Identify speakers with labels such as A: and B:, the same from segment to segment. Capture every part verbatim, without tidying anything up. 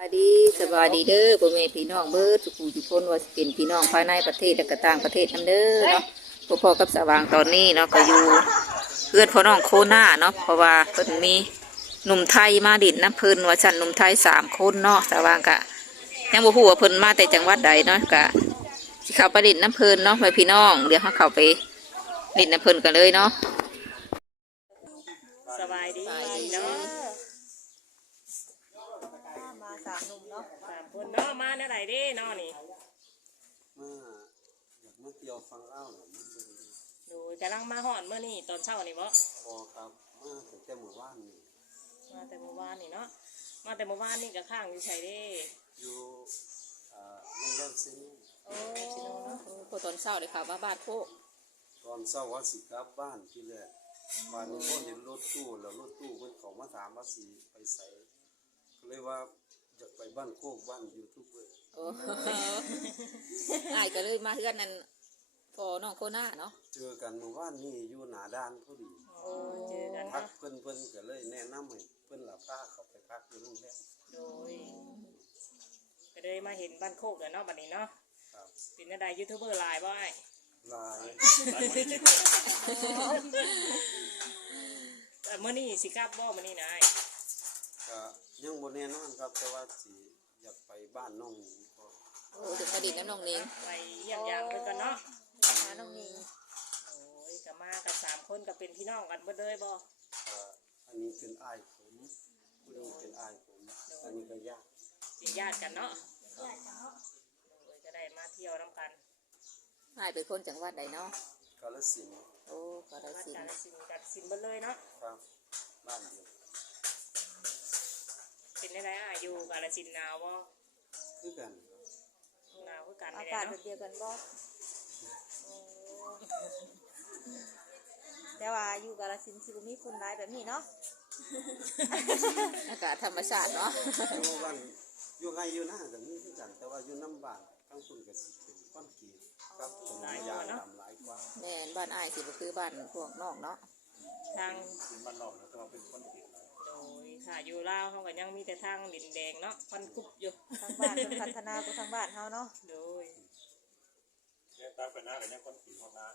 A: สวัสดีสวัสดีเด้อพ่อแม่พี่น้องเบิดสุขุทุกคนว่าสิเป็นพี่น้องภายในประเทศและก็ต่างประเทศนำเด้อเนาะพ่อๆกับสว่างตอนนี้เนาะก็อยู่เพื่อนพ่อน้องโคหน้าเนาะเพราะว่าเพิ่นมีหนุ่มไทยมาดินน้ำเพิ่นว่าฉันหนุ่มไทยสามคนเนาะสว่างกะยังบ่ฮู้ว่าเพิ่นมาแต่จังหวัดใดเนาะกะสิเข้าไปดินน้ำเพิ่นเนาะไปพี่น้องเดี๋ยวเฮาเข้าไปดินน้ำเพิ่นกันเลยเนาะ
B: สบายดีเนาะ
C: มาสามหนุ่มเนาะ
B: สามคนเนาะมาเนื้อไหนดิเนาะนี่
D: มาอยากมาเกี่ยวฟังเล่าหน่อยมันเป็น
B: หนูกำลังมาหอนเมื่อนี่ตอนเช้านี่บ่
D: พอครับมาถึงแต่หมู่บ้านนี่
B: มาแต่เมื่อวานนี่เนาะมาแต่เมื่อวานนี่กับข้างอยู่ใช่ดิ
D: อยู่อ่าโรงแรมซินี
B: โอ้ชิโนเนาะ
A: พอตอนเช้าเลยค่ะว่าบ้านโคก
D: ตอนเช้าว่าสิกลับบ้านที่แรกบ้านนี้พ่อเห็นรถตู้แล้วรถตู้เพิ่นเขามาถามว่าสิไปใส่ก็เลยว่าอยากไปบ้านโคกบ้านยูทูบเบอร์
A: โอ้อ้ายก็เลยมาเฮือนนั่นพอน้องโคหน้าเนาะ
D: เจอกันเมื่อวานนี่อยู่หน้าด้านพอดี
B: โอ้เจอกัน
D: พัก
B: เนาะ
D: เพิ่นเพิ่นก็เลยแนะนำให้เพิ่นละพาเขาไปพักอยู่โรงแรม
B: โดยก็เลยมาเห็นบ้านโคกแล้วเนาะบัดนี้เนาะ
D: ครับ
B: เป็นอะไรยูทูบเบอร์หลายบ่ไอ้
D: ลาย
B: แต่เมื่อนี่สิกลับบ่เมื่อนี่นะไอ้
D: ก็ยังบ่แน่นอนครับแต่ว่าสิอยากไปบ้านน้องหญิงก่อน
A: โอ้ถึงอดีตน้ำน้องนิ้ง
B: ไปเยี่ยมยามเพิ่นกันเนาะ
C: หาน้องนิง
B: โอ้ยก็มากับสามคนก็เป็นพี่น้องกันเบิดเลยบ่
D: อันนี้เป็นอ้ายผมผู้นี้เป็นอ้ายผมอันนี้ก็ญาติ
B: เป็นญาติกันเนาะญาติกันเนาะโดยจะได้มาเที่ยวน้ำกัน
A: อ้ายเป็นคนจังหวัดใดเนาะ
D: กาฬสินธุ์
A: โอ้กาฬสินธุ์
B: กาฬสินธุ์กาฬสินธุ์เบิดเลยเนาะ
D: ครับบ้านเดียว
B: เป็นได้ไรอ่ะอยู่กาฬสินธุ์หนาวบ่
D: คือกัน
B: หนาวคือกัน
C: อากาศแบบเดียวกันบ่แต่ว่าอยู่กาฬสินธุ์สิบ่มีฝุ่นหลายแบบนี้เนาะ
A: อากาศธรรมชาติเนาะ
D: อยู่บ้านอยู่ไงอยู่หน้าก็มีคือกันแต่ว่าอยู่น้ำบ้านทั้งคุณก็สิเป็นก้อนกีครับผมหลายยาดำหลายกว่า
A: แม่นบ้านอ้ายสิบ่คือบ้านพวกน้องเนาะ
B: ทาง
D: บ้านนอกแล้วก็เป็นก้อนกี
B: โดยถ้าอยู่ลาวเขาก็ยังมีแต่ทางดินแดงเนาะควันกุบอยู่
C: ทางบ้านพัฒนาไปทางบ้านเฮาเนาะ
B: โดย
D: เนี่ยตาเป็นหน้าก็ยังก้อนกีของน้า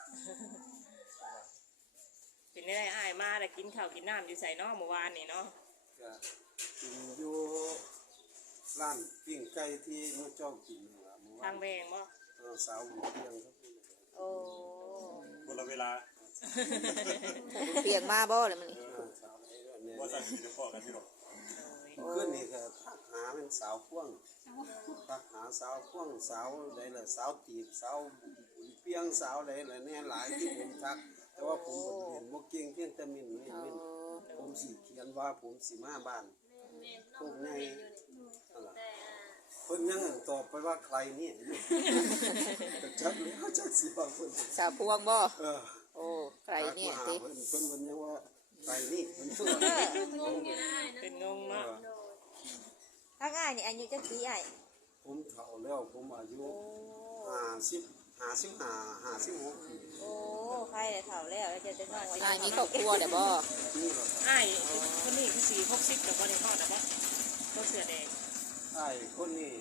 B: เป็นได้อ้ายมาแต่กินข้าวกินน้ำอยู่ใส่เนาะเมื่อวานนี่เนาะ
D: ก็กินอยู่ร้านปิ้งไก่ที่มื้อเจ้ากิน
B: ทางแบงบ่
D: สาวบุญเพียงครับ
B: โอ้
D: คนละเวลา
A: เปียงมาบ่เลยมันนี่
D: ว่าสั่งกินพ่อกันพี่หรอกขึ้นนี่ก็ทักหาเป็นสาวพ่วงทักหาสาวพ่วงสาวใดล่ะสาวตีบสาวเปียงสาวใดล่ะแน่หลายที่ผมทักแต่ว่าผมบ่เห็นบ่เก่งเพียงแต่มินมินมินผมสิเขียนว่าผมสิมาบ้านพวกไงอะไรเพิ่นยังตอบไปว่าใครนี่จักแล้วจักสิว่าเพิ่น
A: สาวพวงบ่
D: เออ
A: โอ้ใครเนี่ยติ
D: เพิ่นเพิ่นมันยังว่าใครนี่เพิ่น
B: งงเป็นงงเนาะ
C: ทางอ้ายนี่อายุจักปีอ้าย
D: ผมเฒ่าแล้วผมอายุห้าสิบ ห้าสิบห้า ห้าสิบหกปี
C: โอ้ใครเฒ่าแล้วแล้วจะจะน้องว่า
A: อ้ายมีครอบครัวแล้วบ่
B: อ้ายคนนี้คือสี่หกสิบแล้วบ่ได้ฮอดแล้วบ่บ่เสื้อแดง
D: อ้ายคนนี้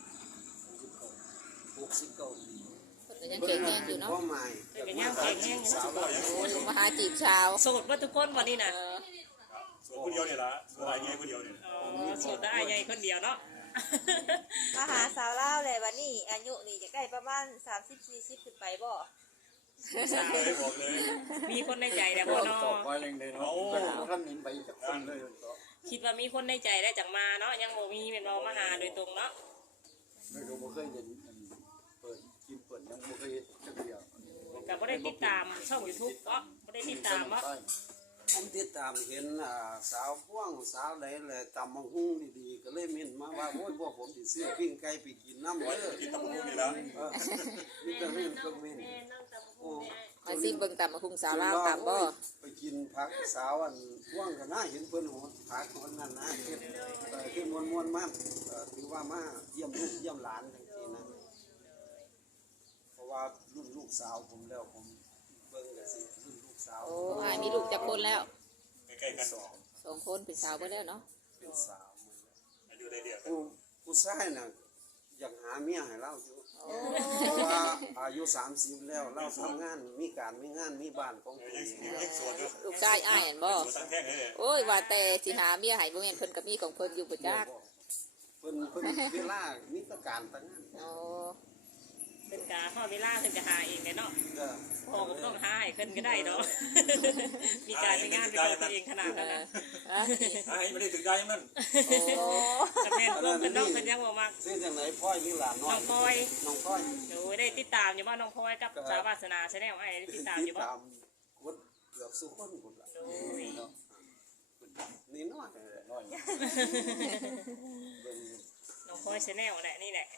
D: หกสิบเก้าปี
A: ยังเก่งแห้งอยู่เนาะ
B: ก็ยังเก่งแห้งอยู่
A: โอ้มาหาจีบชาว
B: โสดบ่ทุกคนบ่นี่น่ะ
D: โสดคนเดียวนี่ล่ะโสดอ้ายใหญ่คนเดียวนี่
B: อ๋อโสดอ้ายใหญ่คนเดียวเนาะ
C: มาหาสาวลาวเลยวันนี้อายุนี่จะใกล้ประมาณสามสิบ สี่สิบขึ้นไปบ่
B: สาวเลยบอกเลยมีคนในใจแล้วบ่เนาะ
D: ตอบไว้แรงๆเนาะท่านนินไปจากคนเลย
B: คิดว่ามีคนในใจได้จากมาเนาะยังบ่มีเป็นบ่มาหาโดยตรงเนาะ
D: ไม่รู้บ่เคยเห็นเปิดคลิปเปิดยังบ่เคยจักเดียว
B: ก็บ่ได้ติดตามช่อง YouTube เนาะบ่ได้ติดตามเนาะ
D: ผมติดตามเห็นสาวพ่วงสาวใดแหละตำบักหุ่งดีๆก็เลยมินมาว่าโอ้ยพวกผมสิซื้อปิ้งไก่ไปกินน้ำเด้อกินตำบักหุ่งนี่ล่ะเออมีแต่มินก็มินโอ้
A: มาซิเบิ่งตำบักหุ่งสาวลาวตามบ่
D: ไปกินผักสาวอันพ่วงก็น่าเห็นเพิ่นโหดผักคนนั้นนะเฮ็ดเอ่อคือม่วนๆมากถือว่ามาเยี่ยมลูกเยี่ยมหลานจังซี่นะเพราะว่ารุ่นลูกสาวผมแล้วผมเบิ่งก็สิรุ่นลูกสาว
A: โอ้อ้ายมีลูกจักคนแล้ว
D: ใกล้ๆกันสอง
A: สองคนเป็นสาวเบิดแล้วเนาะ
D: เป็นสาว
A: อายุได้เดียวกัน
D: ชายน่ะอยากหาเมียให้เราอยู่เพราะว่าอายุสามสิบแล้วเราทำงานมีการมีงานมีบ้านของตัวเอง
A: ลูกชายอ้ายเห็นบ่โอ้ยว่าแต่สิหาเมียให้บ่แม่นเพิ่นก็มีของเพิ่นอยู่บ่จัก
D: เพิ่นเพิ่นเวลามีแตการตั้งงาน
A: อ๋อ
B: เป็นกาพ่อเวลาเพิ่นจะหาเองเลยเนาะ
D: ก็
B: พ่อก็ต้องหาให้เพิ่นก็ได้เนาะ มีการมีงานเป็นของตัวเองขนาดนั้นนะ
A: ฮะ
E: ให้ไม่ได้ถึงใจมัน
A: โอ้
B: แต่แม่นพวกเพิ่นน้องเพิ่นยังบ่มัก
D: ซื้อจังไหนพ่อยหรือหลานน้อ
B: น้อย งพลอย
D: น้องพ่อย
B: โอ้ยได้ติดตามอยู่บ่น้องพลอยกับสาวาสนาแชนแนลไอ้ได้ติดตามอยู่บ่
D: ตามคนเกือบสุคนพุ่นล่ะ
B: โอ้ย
D: นี่น้อยน้อยเบิ่ง
B: น้องพลอยแชนแนลแหละนี่แหละ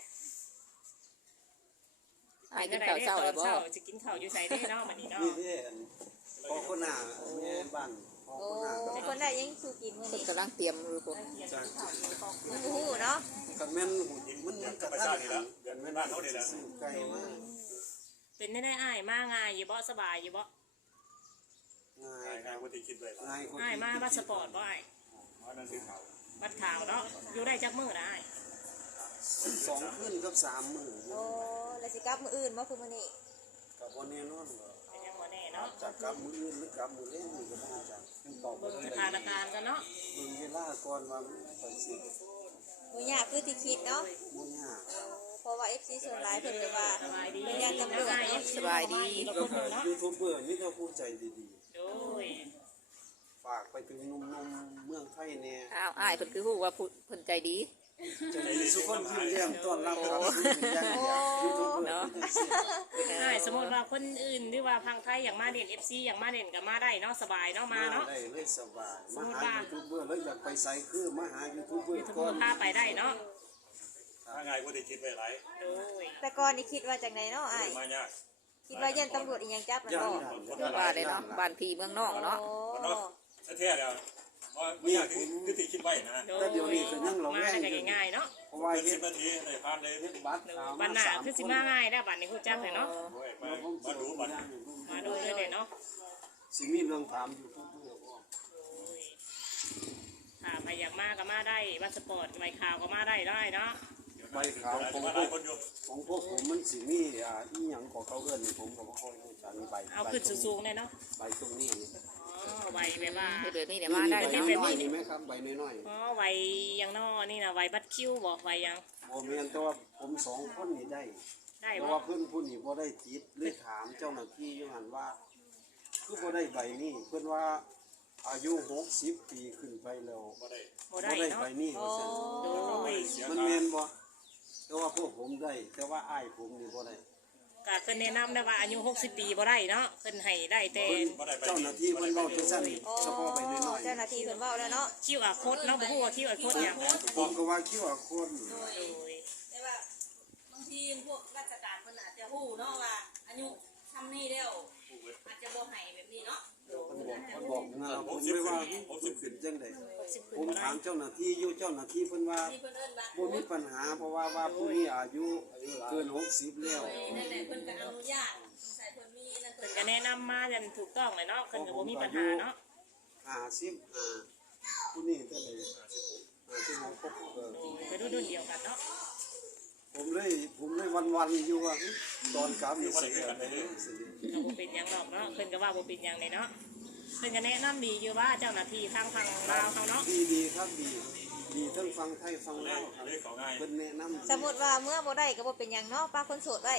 A: อ้ายกินข้าวเช้าแล้วบ่
B: จะกินข้าวอยู่ไสเด้เนาะมื้อนี้เนาะ
D: นี่ที่พ่อคนหน้าแม่บ้านพ่อ
C: โอ้
D: คนหน้าก็
C: เป็นคนได้ยังสู่กินมื้อ
A: เพิ่น
C: นี้
A: กำลังเตรียมอยู่พุ่น
D: จาก
C: มันฮู้เนาะ
D: ก็แม่นมันมัน
E: ธร
D: ก
E: ร
D: ระ
E: ม
D: ทั่
E: ชาง ตินี่แหละเดือนเป็นบ้านเขาเนี่ยแหละ
D: ซื้อไก่มา
B: เป็นได้ได้อ้ายมาง่ายอยู่บ่สบายอยู่บ่
D: ง่าย
E: ง่าย
D: ค
E: ง่า
D: รั
E: ย
D: บ
E: กว่าที่คิดไว้
D: ง่ายกว่า
B: อ้ายมาบัสสปอร์ตบ่อ้าย
E: มานั่นคือข่าว
B: บัดขาวเนาะอยู่ได้จักมื้อนะอ้าย
D: สองคืนกับสามมื้อ
C: โอ้แล้วสิกลับมื้ออื่นบ่คือมื้อนี้
D: ก็บ่แน่นอนหรอก
B: เป็นยังบ่แน่เนาะ
D: จากกลับมื้ออื่นหรือกลับมื้อเล่นนี่ก็ได้จ้ะขึ้นต่อบ่
B: เบิ่ง
D: ได้
B: สถานการณ์กันเนาะ
D: เบิ่งเวลาก่อนว่าไปสิ
C: บ่ยากคือที่คิดเนาะ
D: บ่ยากครับ
C: เพราะว่า เอฟ ซี ส่วนหลายเพิ่นก็ว่า
B: สบายดี
C: เป็นยันตำรวจเนาะ
A: สบายดี
B: แล้ว
D: แล้ว
B: ก็
D: ก็
B: เนาะ
D: ยูทูบเบอร์มีแต่ผู้ใจดี
B: โดย
D: ๆฝากไปถึงหนุ่มๆเมืองไทยแน่
A: อ้าวอ้ายเพิ่นคือฮู้ว่าผู้เพิ่นใจดี
D: ใจดีทุกคนยิ้มแย้มต้อนรับครับเป็นอย่างดียูทูบเบอร์
A: เนาะ
D: มีแต่เสีย
B: ใช่สมมติว่าคนอื่นหรือว่าพังไทยอย่างมาเด่น เอฟ ซี อย่างมาเด่นก็มาได้เนาะสบายเนาะมาเนาะ
D: ได้เลยสบาย
B: ส
D: มาม
B: มุติ
D: หา
B: ว่า
D: ยูทูบเบอร์แล้วอยากไปไสคือมาหายูทูบเบอร์
B: ทุก
D: ก่
B: ค
D: อน
B: นพาไปได้เนาะ
E: ถ้าง่ายกว่าที่คิดไว้หลาย
B: โดย
C: แต่ก่อนนี่คิดว่าจังไดเนาะอ้าย
E: มายาก
C: คิดว่ายันตำรวจอีหยังจับมัน
D: ย่าน
C: บ่
D: ย่าน
A: คือว่าได้เนาะบ้านพี่เมืองนอกเนาะ
C: โอ้
E: เนาะแท้ๆแล้วว่าไม่อยากคือที่คิดไว้นะ
B: โดยมาได้ก็ง่ายๆเนาะ
D: เพราะว่า
E: เป็น
D: เฮ็
E: สิ
D: ด
E: บนาทีได้ผ่านเลย
D: เฮ็ดบัตรขาว
B: บันหน้าคือสิมาง่ายได้บัดนี้ฮู้จักเลยเนาะ
E: โอ้ยมามาดูบัตร
B: มาดูเลยเด้เนาะ
D: สิมีเรื่องถามยูทูบเบอร์บ่
B: โดยถ้าใครอยากมาก็มาได้บัสปอร์ตใบข่าวก็มาได้ได้เนาะ
D: ใบขาวของ
E: มา
D: พ
E: ห
D: ว
E: ลาก ยคนอยู่
D: ของพวกผมมันสิมีอ่าอีหยังของเขาเอิ้นนี่ผมก็บ่ค่อยรู้จักใบ
B: เอาขึ้นสูงๆเลยเนาะ
D: ใบตรงนี้นี่
B: อ๋อใบแบบว่า
A: เฮ็ดแบบนี้เดี๋ยวมาได้
D: ใบ
A: เนาะ
D: น้อยๆนี่ไหมครับใบน้อย
B: อ๋อใบยังนอนี่นะใบบัตรคิวบอกใบยัง
D: ๆบ่แม่นแต่ว่าผมสองคนนี่ได้
B: ได้
D: เพ
B: บ่
D: ราะว่าเพิ่นผู้นี้บ่ได้ติดเลยถามเจ้าหน้าที่อยู่หั่นว่า คือบ่ได้ใบนี้เพิ่นว่าอายุหกสิบปีขึ้นไปแล้ว
E: มาได้
B: บ่
D: บ่
B: ได้
D: ได้
B: เนาะ
D: ใบนี้ว่าซั่น
B: โดย
D: มันแม่นบ่แต่ว่าพวกผมได้ แต่ว่าอ้ายผมนี่บ่ได้
B: ก็เพิ่นแนะนำได้ว่าอายุหกสิบปีบ่ได้เนาะเพิ่นให้ได้แต่
D: เพิ่นเจ้าหน้าที่เพิ่นเว้าจังซั่น
C: โอ้
D: เฉพาะใบน้อย
C: เจ้าหน้าที่เพิ่นเว้าแล้วเนาะ
B: คิวอาโคดเนาะบ่ฮู้ว่าคิวอาโคดหยังโดย
D: ๆผมก็ว่าคิดว่าคน
F: แต่ว่าบางทีพวกราชการเพิ่นอาจจะฮู้เนาะว่าอายุทำนี่แล้วอาจจะบ่ให้แบบนี้เนาะ
D: เพิ่นบอกเพิ่นบอกนะผมไม่ว่าผมสิขึ้นจังได๋ผมถามเจ้าหน้าที่อยู่เจ้าหน้าที่เพิ่นว่า
F: ที่เพิ่นเอิ้นว่า
D: บ่มีปัญหาเพราะว่าว่าผู้นี้อายุเกินหกสิบแล้ว
F: นั่นแหละเพิ่นก็อนุญาตใส่เพิ่นมีนั่น
B: เพิ่
F: เพิ่
B: น
F: น
B: ก็แนะนำมาอย่างถูกต้องเลยเนาะเพิ่นก็บ่มีปัญหาเนาะ
D: ห้าสิบห้าผู้นี้เท่าไหร่ห้าสิบหกเออ
B: ไปดูรุ่นเดียวกันเนาะ
D: ผมเลยผมเลยวันๆอยู่ว่าตอนกลับนี่สิแบบไหนสิ
B: ก็บ่เป็นหยังหรอกเนาะเพิ่นก็ว่าบ่เป็นหยังเลยเนาะเพิ่นก็แนะนำดีอยู่ว่าเจ้าหน้าที่ทางฝั่งลาวเขาเนาะ
D: ดีดีครับดีดีทั้งฟังไทยฟังลาวครับ
E: เลยเขาง่าย
D: เพิ่นแนะนำ
C: สมมุติว่าเมื่อบ่ได้ก็บ่เป็นหยังเนาะป้าคนโสดไว้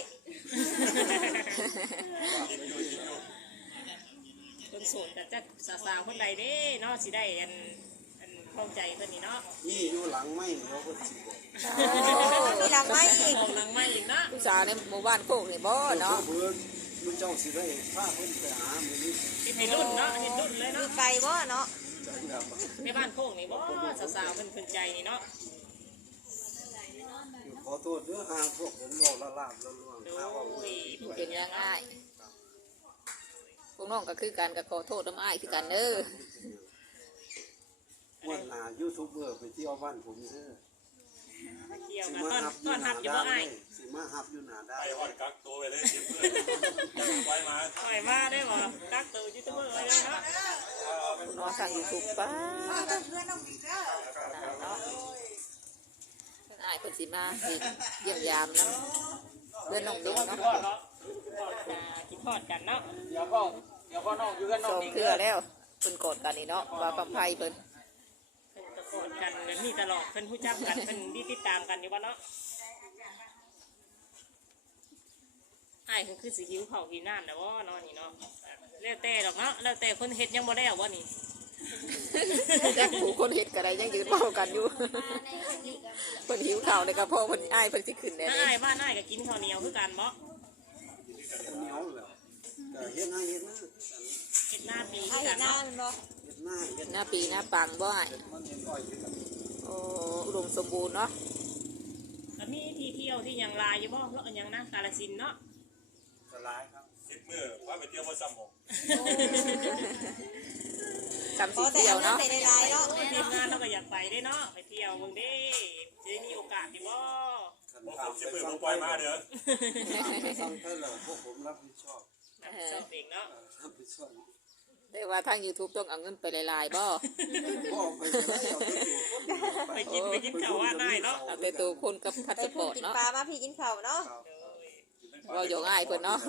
E: คิดอยู่คิดอยู่
B: คนโสดก็จักสาวๆคนใดเด้เนาะสิได้อันอันเข้าใจเพิ่นนี่เนาะ
D: นี่อยู่หลังไม่เดี๋ยวเพิ่นสิบอก
C: โอ้มีหลังไม้อีก
B: ของหลังไม่อีกเนาะ
A: ลูกสาวในหมู่บ้านโคกนี่บ่เนาะ
D: เพิ่นลูกเจ้าสิได้พาเพิ่นไปหามื้อนี้
B: เห็นรุ่นเนาะเห็นรุ่นเลย
C: มี
B: เนาะ
C: ไก่บ่เนาะ
D: จังครับ
B: ในบ้านโคกนี่บ่สาวๆเพิ่นเพิ่นใจนี่เนาะ
D: ขอโทษเด้อหาพวกผมเว้าละลาบละล่วง
B: โด
D: หาเว้าย
A: เป็นยังง่ายพวกน้องก็คือกันก็ขอโทษน้ำอ้ายคือกันเด้อ
D: วันหน้ายูทูบเบอร์ไปเที่ยวบ้านผมเด้อ
B: เกี่ยว
D: สิ
B: กับ
D: มา
B: ต้อน
D: ฮับอ
B: ต้
D: ยู่
B: อน
D: หน้า
B: รับอยู่
D: ได้
B: บ่อ้าย
D: สิมาฮับอยู่หน้าได้
E: ไปฮอดกักตัวไปเลยเสียเพื่อนไว้มา
B: ปล่อยมาได้บ่ตักตัวยูทูบเบอร์ไว้เลยเนาะ
A: น้องสั่งยูทูบป้าอ้อ้ายเพิ่นสิมาสิเยี่ยมยามนํเพื่อนน้องบิ๊กเนาะ
B: อ่าคิดทอดกันเนาะ
E: เดี๋ยวพ่อเดี๋ยวพ่อน้องอยู่กันน้
A: ส
E: อง
A: อง
E: นี่
A: เทื่อแล้วเพิ่นกอดกันนี่เนาะว่าปัมไพเพิ่น
B: เพิ่นตะโกนกันแบบนี้ตลอดเพิ่นผู้จับกันเพิ่นดีติดตามกันอยู่บ่เนาะอ้ายคือคือสิหิวข้าวหิวน้ำนะบ่เนาะนี่เนาะแล้วแต่ดอกเนาะแล้วแต่คนเฮ็ดยังบ่ได้เอาบ่นี่
A: จักผู้คนเฮ็ดก็ได้ยังยืนเว้ากันอยู่เพิ่นหิวข้าวในกระเพาะเพิ่นอ้ายเพิ่นสิขึ้นแน่
B: อ้ายบ้านอ้ายก็กินข้าวเหนียวคือกันบ่
D: เหนียวแหละก็เฮ็ดหน้าเฮ็ดหน้า
B: เฮ็ดหน้าปี
C: ให้
B: คือ
C: เห็
B: กัน
C: นหน้า
B: เนาะ
C: มันบ่
D: เฮ็ดหน้าเฮ็ด
A: หน้าปีหน้าปังบ่อ้าย
D: มันเฮ็ดอ้อยคือกัน
A: โอ้อุดมสมบูรณ์เนาะ
B: ก็มีที่เที่ยวที่ยังลายอยู่บ่เลาะยังนะกาฬสินธุ์เนาะ
D: สลายครับ
E: สิบมือว่าไปเที่ยวบ่ซ้ำหมก
A: จำ
C: ข
A: สิ
C: อแต่
A: เที่ยว
C: เอาน้ำ
A: เนาะ
C: ใส่ในลายเนาะ
B: ทีมงานเราก็อยากไปได้เนาะไปเที่ยวเมืองเด้จะได้มีโอกาสอยู่บ่
D: คัน
E: บ่ค
D: ถาร ม
E: บสิบ
D: ไป
E: มือ
D: ฟั
E: บ่
D: ง
E: ปล่อยมาเด้อ
D: ฟังไปแล้วพวกผมรับผิดชอบ
B: รับผิดชอบเองเนาะ
D: รับผิดชอบ
A: แต่ว่าทาง YouTube ต้องเอาเงินไปหลายๆบ่
D: บ่ไปก็ได้เอาไปอยู่คนเดียว
B: ไปกินไปกินข้าวว่าได้เนาะ
A: เอาแต่ตัวคนกับพา
C: ไป
A: สป
C: พู
A: อ
C: ด
A: ร์ต
C: กิน
A: เนาะ
C: ปลามาพี่กินข้าวเนาะ
A: ว่าอยู่ง่ายเพิ่นเนาะ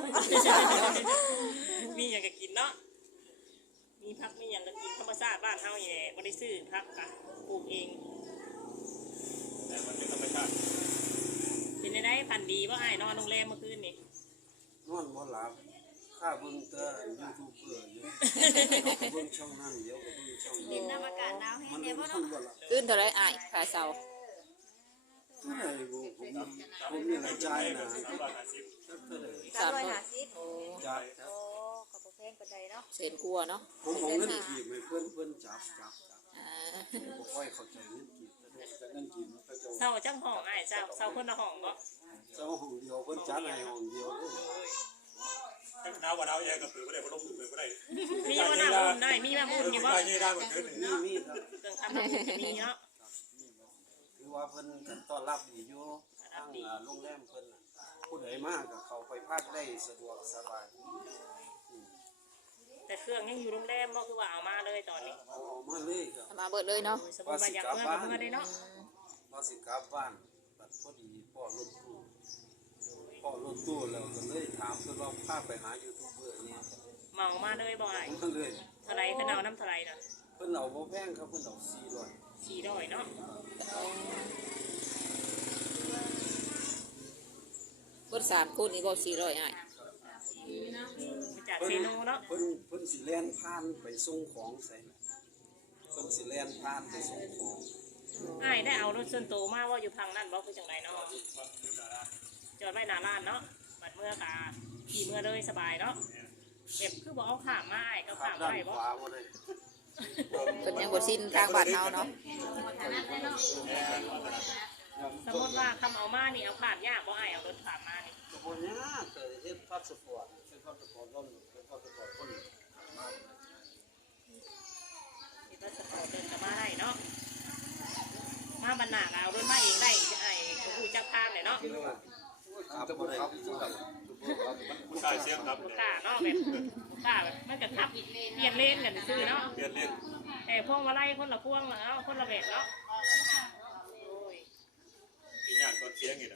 B: มีอย่างก็กินเนาะมีพักมีอย่างก็กินธรรมชาติบ้านเฮานี่แหละบ่ได้ซื้อพักกะปลูกเอง
E: แต่มันเป็นธรรมชาติ
B: เป็นได้ได้พันธุ์ดีบ่อ้ายนอนโรงแรมเมื่อคืนนี่
D: นอนบ่หลับข้าเบิ่งแต่ยูทูบเบอร์อยู่เบิ่งช่องนั้นเดี๋ยวก็เบิ่งช่องนี้
F: น้ำอากาศหนาวแห้
D: มั
F: ง
D: น
F: เดี๋
D: เป็
F: ย
D: น
F: วบ่
D: คน
F: เนาะ
D: บ่หลับ
A: ขึ้นเท่าไรอ้ายค่าเซา
D: เท่าไหร่บ่ผมผมมีรายจ่ายนะ
E: สามร้อยห้าสิบ
D: เท่าไหร่
C: สามร้อยห้าสิบ
A: โอ้
D: จ่าย
C: โอ้กับโปรแพงปัจจัยเนาะ
A: เซนกลัวเนาะ
D: ผมเอาเงินกีบให้เพิ่นเพิ่นจับจับจับ
A: อ่า
D: บ่ค่อยเข้าใจเงินกีบแต่เงินกีบมันก็จะ
B: เศร้าจังห้องอ้ายเศร้าเศร้าคนละห้องบ่
D: เจ้าห้องเดียวเพิ่นจัดให้ห้องเดียวเด้อ
E: ถ้าหนาวว่าหนาวแย่ก็เปิดบ่ได้บ่ลงเปิดบ่ได้
B: มีว่าน้ำอุ่นได้มีน้ำอุ่นอยู่บ่
E: ได้ยี่ได้หมดคืน
D: มีมีครับ
B: เครื่องทำน้ำอุ่นก็มีเนาะ
D: คือว่าเพิ่นก็ต้อนรับดีอยู่ทางอ่าโรงแรมเพิ่นน่ะผู้ใดมาก็เข้าไปพักได้สะดวกสบาย
B: แต่เครื่องยังอยู่โรงแรมบ่คือว่าเอามาเลยตอนนี้
D: เอาออกมาเลยครับ
A: เอามาเบิดเลยเนาะ
B: สมมติว่าอยากเมื่อก็เมื่อได้เนาะ
D: ว่าสิกลับบ้านบัดพอดีพ่อรถตู้พ่อรถตู้แล้วก็เลยถามเพิ่นว่าพาไปหายูทูบเบอร์เนี่ย
B: เมามาเลยบ่อ้าย
D: ผมก็เลย
B: เท่าไรเพิ่นเอาน้ำเท่าไรน่ะ
D: เพิ่นเอาบ่แพงครับเพิ่นเอาสี่ร้อย
B: สี่ร้อยเนาะ
A: เบิดสามคนนี่บ่สี่ร้อยอ้าย
B: มาจาก
D: เพิ่
B: เซ
D: น
B: โนเนาะ
D: เพิ่นเพิ่นสิแล่นผ่านไปส่งของใส่น่ะเพิ่นสิแล่นผ่านไปส่งของ
B: อ้ายได้เอารถส่วนตัวมาว่าอยู่พังนั่นบ่คือจังไดเนาะจอดไว้หน้าร้านเนาะบัดเมื่อกาขี่เมื่อเลยสบายเนาะเก็บคือบ่เอาข้ามมาอ้ายก็
D: ขั
B: ข้า
D: บ
B: ม
D: ด้าน
B: ไว้บ่
D: ขวาบ่ได้
A: เพิ่นยังบ่สิ้นทางบ้านเฮาเนาะ
B: สมมติว่าคำเอามานี่เอาข้ามยากบ่อ้ายเอารถข้ามมานี่
D: ก็บ่ยากแต่เฮ็ดพาสปอร์ตเป็นพาสปอร์ตคนเป็นพาสปอร์ตคนมา
B: คิดว่าสปอร์ตเดินกลับมาได้เนาะมาบรรณาเอารถมาเองได้ไอ้ผู้จักทางเลยเนาะ
D: ครับบ่ได้ครับ
E: ผู้ชายเสียงครับ
B: กล้าเนาะแบบกล้าแบบมันก็ทับเปลี่ยนเลนกันซื้อเนาะ
E: เรียนเรียน
B: แต่พวงมาไล่คนละพวงแล้วคนละแบบเนาะโอ้ย
E: กินย่างตอนเสียงอีกนะ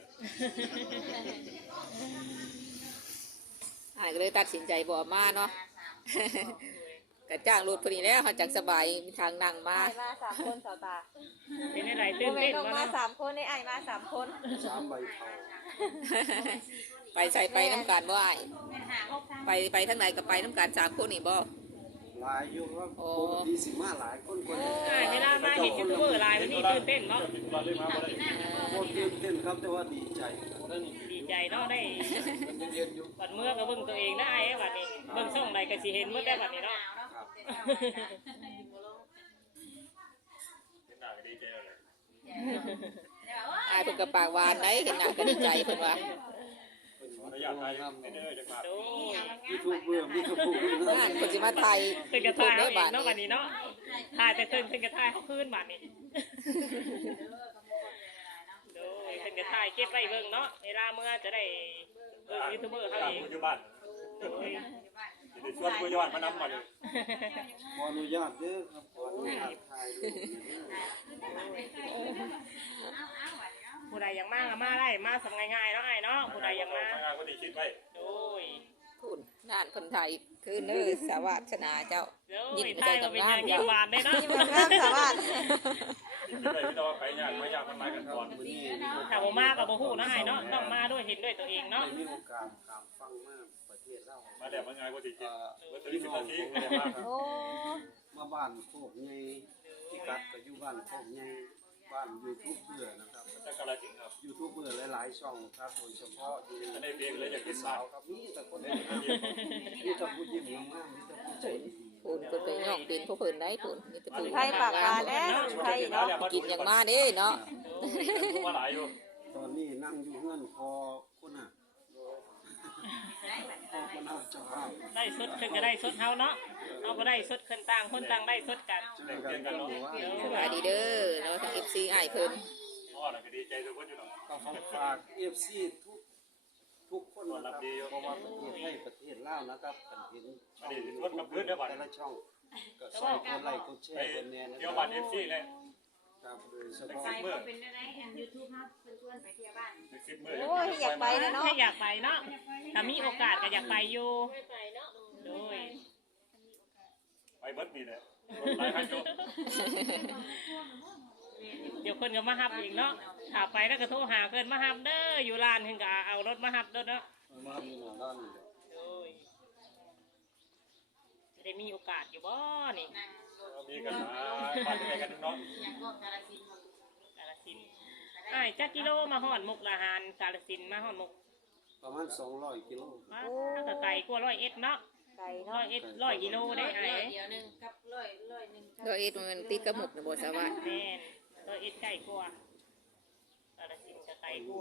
A: อ้ายก็เลยตัดสินใจบ่มาเนาะ ก็จ้างรถพอดีแล้วเขาจังสบายมีทางนั่งมา
C: ไอ้มาสามคนสาวตา
B: เป็นอะไร
C: โม
B: ตื่น
C: เม
B: เต้
C: น
B: น
C: ต้อง
B: วะ
C: มา
B: เนาะ
C: สามคนในไอ้มาสามคน
D: สามใบเทา
A: ไปใส่ไปน้ำกันบ่อ้ายไปไปทางไหนก็ไปน้ำกันสามคนนี่บ่
D: หลายอยู่ครับปกติสิมาหลายคนกว่านี้
B: อ่าเวลามาเห็นยูทูบเบอร์ไลน์วันนี้ตื่นเต้นเนาะ
E: เราได้มาบ่ได้
D: บ่ตื่นเต้นครับแต่ว่าดีใจ
B: ดีใจเนาะได้
D: มันเย็นอยู่
B: บัดเมื่อก็เบิ่งตัวเองนะไอ้บัดนี้เบิ่งช่องใดก็สิเห็นหมดได้บัดนี้เนาะ
D: ครับ
E: เห็นหน้าก็ดีใจเลย
A: อ้ายเพิ่นก็ปากหวานได้เห็นหน้าก็ดีใจเพิ่นว่า
E: ขออนุญาตไปเด้อจักมา
B: โอ้ย
D: ยูทูบเบอร์มีกระปุกนึง
A: บ้านเพิ่นสิมาไทย
B: เพิ่นก็ถ่าย
A: เด้
B: เอา
A: อ
B: เอง
A: บ้าน
B: เนาะบัด
A: นี้
B: นี้เนาะถ่ายแต่เพิ่นเพิ่นก็ถ่ายเขาคืนบัดนี้โดยเพิ่นก็ถ่ายเก็บไว้เบิ่งเนาะเวลาเมื่อจะได้เบิ่งยูทูบเบอร์เขา
E: ตาม
B: เอง
E: ปัจจุบันสิได้ชวนผู้ย้อนมานำมาดิ
D: ขออนุญาตเด้อครับขออนุญาตถ่ายรูป
B: ผู้ใดอย่างมากมาได้มาสำง่ายๆเนาะไอ้เนาะผู้ใดอย่างมา
E: ทำงานคนที่คิดไว้
B: โดย
A: คุณน่านคนไทยคือเนื้อสวัสนาเจ้า
B: โด
A: ยิ้
B: ย
A: ม
B: ไท
A: ใจ
B: ยก็
A: กำ
B: เป็น
A: ลั
B: อง ย่างยิ้มหวานได้เนาะ
C: นี่มันงามสวัสดิ์
E: คิดไว้พี่น้องไปยากไม่ยากมันมากันก่อน
D: มื้อนี้
B: ถ้าบ่มาก็บ่ฮู้เนาะไอ้เนาะต้องมาด้วยเห็นด้วยตัวเองเนาะ
D: ได้มีโอกาสข้ามฟังมาประเทศลาว
E: มาแล้วมางานคนที่คิด
D: เอ่อ
E: เมื่อตอน
D: พี่
E: นี้สิบ
D: น้อง
E: นาที
D: ผม
E: ก็ได้มาครับ
C: โอ้
D: มาบ้านโคกใหญ่ที่กัดก็อยู่บ้านโคกใหญ่บ้านยูทูบเบอร์นะครับ
E: จากกาลสินธุ์ครับ
D: ยูทูบเบอร์หลายๆช่องครับโดยเฉพาะอยู่
E: อันนี้เรียนเลยอยากกิน
D: สา
E: สาว ว
D: ครับมีแต่คนมีแต่ผู้ยิ้มงามมีแต่ผู้ใจดี
A: คุณเพิ่นไปย่องเป็นผู้เพิ่นได้คุณนี่แต่ผู้
C: ไทยปากมาแน่ไทยเนาะ
A: กินอย่างมาเด้เนาะ
E: ผู้มาหลายอยู่
D: ตอนนี้นั่งอยู่เฮือนคอคนน่ะคอคนน่ะเจ้าภาพ
B: ได้สดขึ้นก็ได้สดเฮาเนาะเอาก็ได้สดขึ้นต่างคนต่างได้สดกัน
D: เจอกันก็รู้ว่า
A: สบายดีเด้อเนาะทาง เอฟ ซี อ้ายเพิ่น
E: พ่อน่ะก็ดีใจทุกคนอยู่เนาะ
D: ก็ขอฝาก เอฟ ซี ทุกทุกคนนะครับเพราะว่าประเทศไทยประเทศลาวนะครับกันเห็นช่องแต่ละช่องก็ใส่กดไลค์กดแช
E: ไป
D: ร์กันแน่นะ
E: เที่ยว
D: ค
E: บ้า
D: รั
E: นเอฟซีเลย
D: บโดยเฉ
E: สิ
D: พาะ
E: บมื้อ
F: เป็นได้แอนยูทูบครับเพื่อนชวนไปเที่ยวบ้าน
E: สิบมื้อ
C: โอ้ยอยากไปเลยเนาะ
B: ถ้าอยากไปเนาะถ้ามีโอกาสก็อยากไปอยู่โดย
E: ไปเบิดนี่แหละหลายครั้งอยู่
B: เดี๋ยวคนก็มาฮับอีกเนาะถ้าไปแล้วก็โทรหาเพิ่นมาฮับเด้ออยู่ร้านเพิ่นก็เอารถมาฮับเด้อเนาะ
D: มามีหน้าด้านนี่
B: โดยจะได้มีโอกาสอยู่บ่นี่
E: มีกันมาบ้านที่ไหนกันเนาะ
F: อย่างพวกกาลสินธุ์
B: กาฬสินธุ์อ้ายจักกิโลมาฮอดมุกดาหารกาฬสินธุ์มาฮอดมุก
D: ประมาณสองร้อยกิโล
B: มาถ้าก็ไกลกว่าร้อยเอ็ดเนาะ
C: ไก่
B: ร้อ
C: เนาะ
B: ยเอ็ดร้อยกิโลได้ไอ้
F: ร้อยเดียวหนึ่งกับร้อยร้อยหนึ่งกับ
A: ร้อยเอ็ดมันติดกับหมกในบ่สวัสด
B: แม่นร้อยเอ็ดใกล้กว่ากาฬสินธุ์ก็ไกลกว่า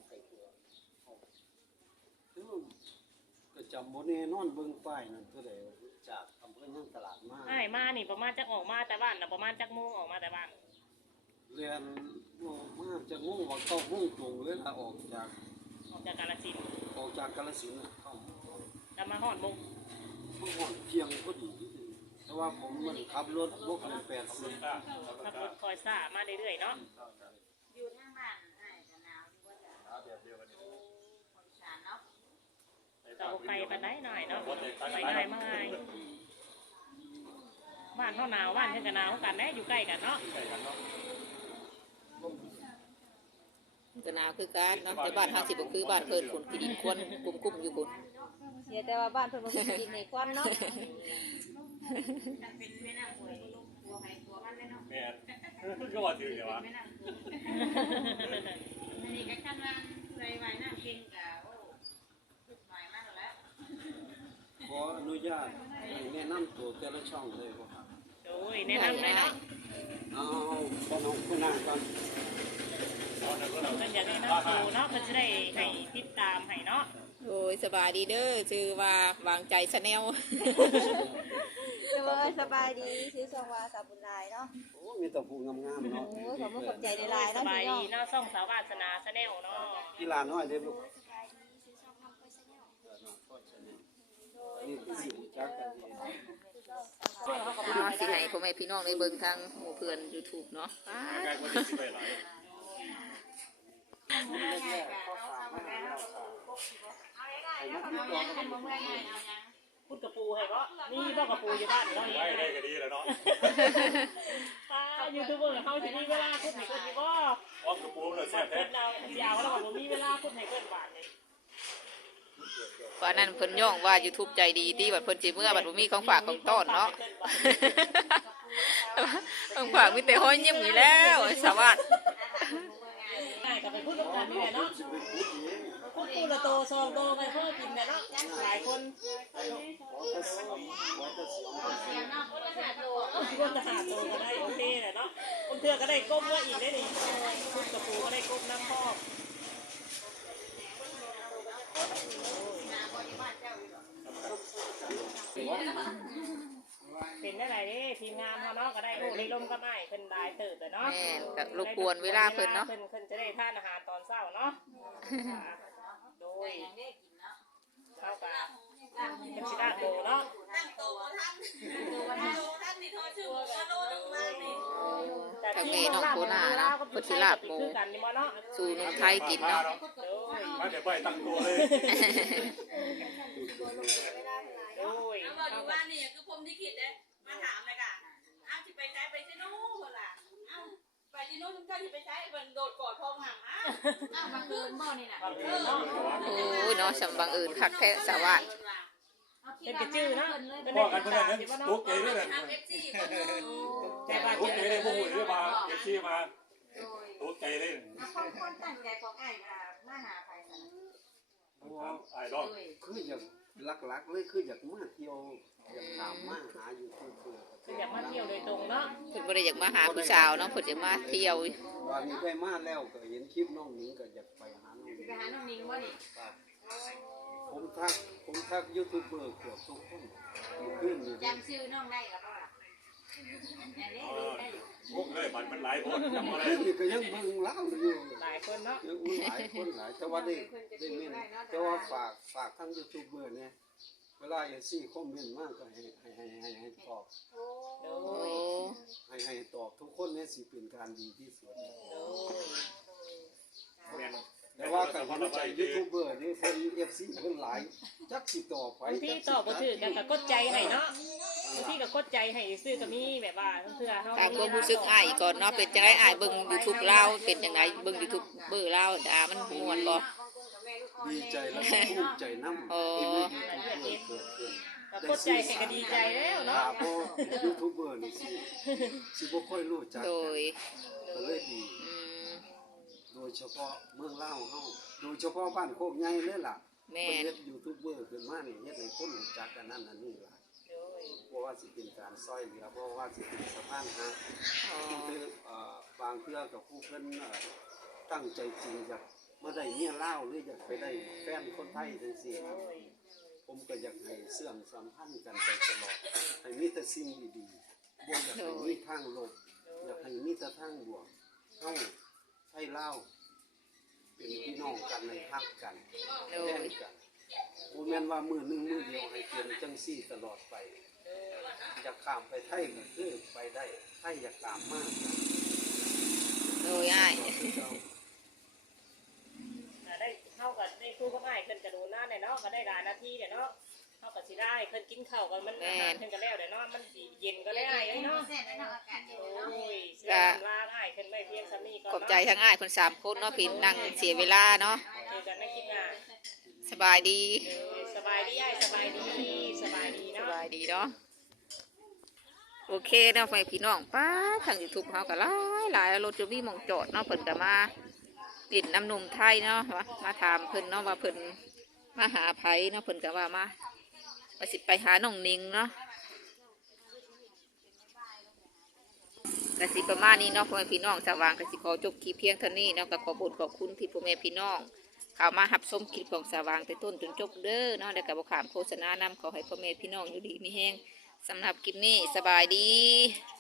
D: ก็จำบ่แน่นอนเบิ่งป้ายนั่นเท่าใดจากอำเภอยังตลาดมา
B: อ้ายมานี่ประมาณจักออกมาแต่บ้านน่ะประมาณจักโมงออกมาแต่บ้าน
D: เรียนบ่มาจากงงว่าเข้ามุ่งตรงเลยล่ะออกจาก
B: ออกจากกาฬสินธุ์
D: ออกจากกาฬสินธุ์น่ะเข้า
B: แล้วมาฮอดมุก
D: มันหอดเพียงพอดีแต่ว่าผมมันขับรถบกเลยแปดสิบ
E: ตา
B: ขับรถคอยซ่ามาเรื่อยๆเนาะ
F: อยู่ทางบ้านไอ้กันหนาวที่ว่าจะ
E: แบบเดียวกันนี่
F: คนสารเนาะ
B: ก็บ่ไกลปานใดหน่อยเนาะไปง่ายมาง่ายบ้านเฮาหนาวบ้านเพิ่นก็หนาวกันแน่อยู่ใกล้กันเนาะ
E: ใกล้กันเนาะ
A: ก็หนาวคือกันเนาะแต่บ้านเฮาสิบ่คือบ้านเพิ่นคนที่ดินควนกุ้มๆอยู่พุ่น
C: เสียแต่ว่าบ้านเพิ่นบ่มีดินในควันเนาะ
F: จะเป็นแม่น้ำป่วยตัวใครตัวมันเลยเนาะ
E: แม่นก็ว่าถือเดี๋ยววะ
F: แม่น้ำป่วยอันนี้ก็ขั้นว่าไรไว้น้ำเก่งกับโอ้ลูกหน่อยมากแล้ว
D: ขออนุญาตให้แนะนำตัวแต่ละช่องเลยบ่ครับ
B: โอ้ยแนะนำเลยเนาะ
D: เอาขอน้องคนนั้นก่อน
B: เพิ่นอยากแนะนำตัวเนาะเพิ่นสิได้ให้ติดตามให้เนาะ
A: โอ้ยสบายดีเด้อชื่อว่าวางใจชาแนล
C: สบายสบายดีชื่อซองว่าสาวบุญหลายเนาะ
D: โอ้มีแต่ผู้งามๆเนาะ
C: โอ้ยขอบคุณขอบใจหลายๆ
B: ส
C: เนาะ
B: บาย
C: พี่น้
B: ดี
C: อง
B: เนาะส่องสาววาสนาชาแนลเนาะ
D: กีฬาน้อยเด้อลูกนี่คือสิรู้จักกันดี
A: เนาะสิให้พ่อแม่พี่น้องได้เบิ่งทางหมู่เพื่อน YouTube เนาะ
E: ใกล้คนที่สิบไปหลาย
B: พูดกระปูให้บ่มีบ่กระปูอยู่บ้านเนาะ
E: ไว้ได้ก็ดีแล้วเนาะ
B: ป้ายูทูบเบอร์เฮาสิมีเวลาพูดให้เพิ่นอยู่บ่
E: อ้อมกระปูเลยแซ่บแท้
B: เพิ่นเอายาวแล้วบ่มีเวลาพูดให้เพิ่นบาดนี่
A: ว่านั้นเพิ่นย่องว่า YouTube ใจดีที่บัดเพิ่นสิเมื่อบัดบ่มีของฝากของต้อนเนาะ ของฝากมีแต่ห้อยยิ้มอยู่แล้วสวัสด
B: ง่ายก็ไปพูดกันนี่แหละเนาะพูดพูดละโตซองโตไปเพิ่นกินแหละเนาะหลายคน คิดว่าจะหาตัวก็ได้โอเคแหละเนาะคนเทือก็ได้ก้มว่าอีกได้ดิพุดกระปูก็ได้ก้มน้ำพอกเป็นได้ไรนี่ทีมงานเขาเนาะก็ได้โอ้ได้ลมก็ไม่เพิ่นได้ตื่นแต่เนาะ
A: แม่นก็รบกวนเวลาเพิ่นเนาะ
B: เพิ่นเพิ่นจะได้ทานอาหารตอนเช้าเนาะโดย
F: อย่างนี้กินเนาะ
B: เข้ากับเป็นสิลาโตเนาะ
F: ตั้งโตบ่ทันโตบ่ทันนี่โทรชื่อมาโลนึงมานี่
A: ทางนี้น้องโคน่าเนาะเพิ่นสิลาบหมู
B: คือกันนี่บ่เนาะ
A: สู่นมไทยกินเนาะ
E: มาเดี๋ยวไปตั้งตัวเลย
B: โอ้ย
F: เอาบอกดูว่านี่คือผมที่คิดเด้มาถามเลยค่ะอ้าวสิไปใช้ไปที่นู้นพุ่นล่ะอ้าวไปที่นู้นเจ้าสิไปใช้เพิ่นโดดกอดทองหำอ้าวอ้าวมาเกินบ่นี่น่ะ
B: บังเอิญเนาะ
A: โอ้ยเนาะสำบังเอิญคักแท้สวัสดิ์
B: เป็นกระจื้อเนาะเป็น
E: พ่อ
B: ได้
E: กัน
B: กัน
E: เพื่อน
B: เพื่
E: นั้
B: อน น
E: ตุกใจ
B: เนาะ
E: ด้วย
F: ทำ FC คนนึง
B: ใจบาด
E: ตุก
B: เจ็บ
E: ใจเลยพวกหูด้วยมาเอฟซีมาตุกใจเลย
C: คนคนตั้งใจของไอ้มาหาไปซะ
E: ไอ้ดอก
D: คืออยากลักๆเลยคืออยากมาเที่ยวอยากถามมาหาอยู่คือคือ
B: คืออยากมาเที่ยวโดยตรงเนาะ
A: เพิ่นบ่ได้อยากมาหาผู้สาวเนาะเพิ่นจะมาเที่ยว
D: วันนี้ได้มาแล้วก็เห็นคลิปน้องหนิงก็อยากไปหาน้องหนิง
C: ไปหาน้องนิงบ่นี่
D: ครับผมทักผมทักยูทูบเบอร์เกือบทุกคนขึ้นอยู่
C: จำชื่อน้องได้กับบ่ล่ะอันนี้ได้
E: พวกเลยบัตรมันหลายคนจำอะไร
D: นี่ก็ยังเบิ่งเล่าอยู่
B: หลายคนเนาะ
D: ยังอุ้ยหลายคนหลายแต่ว่าได้ได้เม่นแต่ว่าฝากฝากทั้งยูทูบเบอร์เนี่ยเวลาเอซี่คอมเมนต์มากก็ให้ให้ให้ให้ให้ตอบ
B: โด
A: โอ้
B: ย
D: ให้ให้ตอบทุกคนเนี่ยสิเป็นการดีที่สุด
B: โดย
E: แม่น
D: แต่ว่าการที่ใจยูทูบเบอร์นี่เพิ่นเอฟซีเพิ่นหลายจักสิต่อไป
B: บางทีตอบบ่ถือกันก็กดใจให้เนาะบางทีก็กดใจให้ซื้อก็มีแบบว่าเพื่อเฮา
A: ตามความรู้สึกอ้ายอีกก่อนเนาะเป็นจังไดอ้ายเบิ่ง YouTube ลาวเป็นจังไดเบิ่ง YouTube เบอร์ลาวด่ามันม่วนบ่
D: ดีใจแล้วก็ภูมิใจนำ
A: โอ้
D: ที่ยูทูบเบอร์เกิดขึ้น
B: ก็กดใจให้ก็ดีใจแล้ว
D: ค
B: เนาะ
D: รับเพราะยูทูบเบอร์นี่สิสิบ่ค่อยรู้จัก
A: โด
D: กัน
A: ย
D: ก็เลยดี
A: อืม
D: โดยเฉพาะเมืองลาวเฮาโดยเฉพาะบ้านโคกใหญ่เลยล่ะ
A: แม่
D: เพิ่น
A: น
D: เฮ็ดยูทูบเบอร์ขึ้นมานี่เฮ็ดให้คนรู้จักกันนั่นอันนี้ล่ะ
B: โดย
D: เพราะว่าสิเป็นการซอยเหลือเพราะว่าสิเป็นสะพานหัก
A: อ๋อ
D: คือเอ่อบางเทื่อกับผู้เพิ่นเอ่อตั้งใจจริงอยากมาได้เมียลาวหรืออยากไปได้แฟนคนไทยจังซี่ครับผมก็อยากให้เสื่อมสัมพันธ์กันไปตลอดให้มีแต่สิ่งดีๆบ่อยากให้มีทางลบอยากให้มีแต่ทางบวกเฮาไทยลาวเป็นพี่น้องกันในฮักกัน
A: โด
D: แย่ง
A: ย
D: กันบ่แม่นว่ามือหนึงมือเดียวให้เป็นจังซี่ตลอดไป อยากข้ามไปไทยก็คือไปได้ไทยอยากตามมาก
A: โดยอ้าย
B: ได้เฮาก็ได้คู่กับอ้ายเพิ่นก็ดูหน้าได้เนาะก็ได้หลายนาทีเด้เนาะเฮาก็สิได้เพิ่นกินข้าวกันมันอาหารเพิ่นก็แล้วเด้เนาะมันสิเย็นก็แล้วอ้ายเอ้ยเนาะ
C: แซ่บแล้วเนาะอากาศเย็น
B: โอ
C: เนาะ
B: ้ยเสื้อลาอ้ายเพิ่นไว้เพียงซ้ำนี้ก่อน
A: ขอบใจทั้งอ้ายเพิ่นสามคนเนาะพี่นั่งเสียเวลาเนาะ
B: เจอกันในคลิปหน้า
A: สบายดี
B: เออสบายดีอ้ายสบายดีสบายดี
A: ส
B: เนาะ
A: บายดีเนาะโอเคเนาะไฟพี่น้องป้าทาง YouTube เฮาก็หลายหลายรถจะมีหม่องจอดเนาะเพิ่นก็มาติดน้ำนมไทยเนาะว่ามาถามเพิ่นเนาะว่าเพิ่นมาหาไผเนาะเพิ่นก็ว่ามาว่าสิไปหาน้องนิงเนาะกสิประมาณนี้เนาะพ่อแม่พี่น้องสว่างกสิขอจบคลิปเพียงเท่านี้เนาะก็ขอบุญขอบคุณที่พ่อแม่พี่น้องเข้ามาหับชมคลิปของสว่างแต่ต้นจนจบเด้อเนาะแล้วก็บ่ขามโฆษณานำขอให้พ่อแม่พี่น้องอยู่ดีมีแฮงสำหรับคลิปนี้สบายดี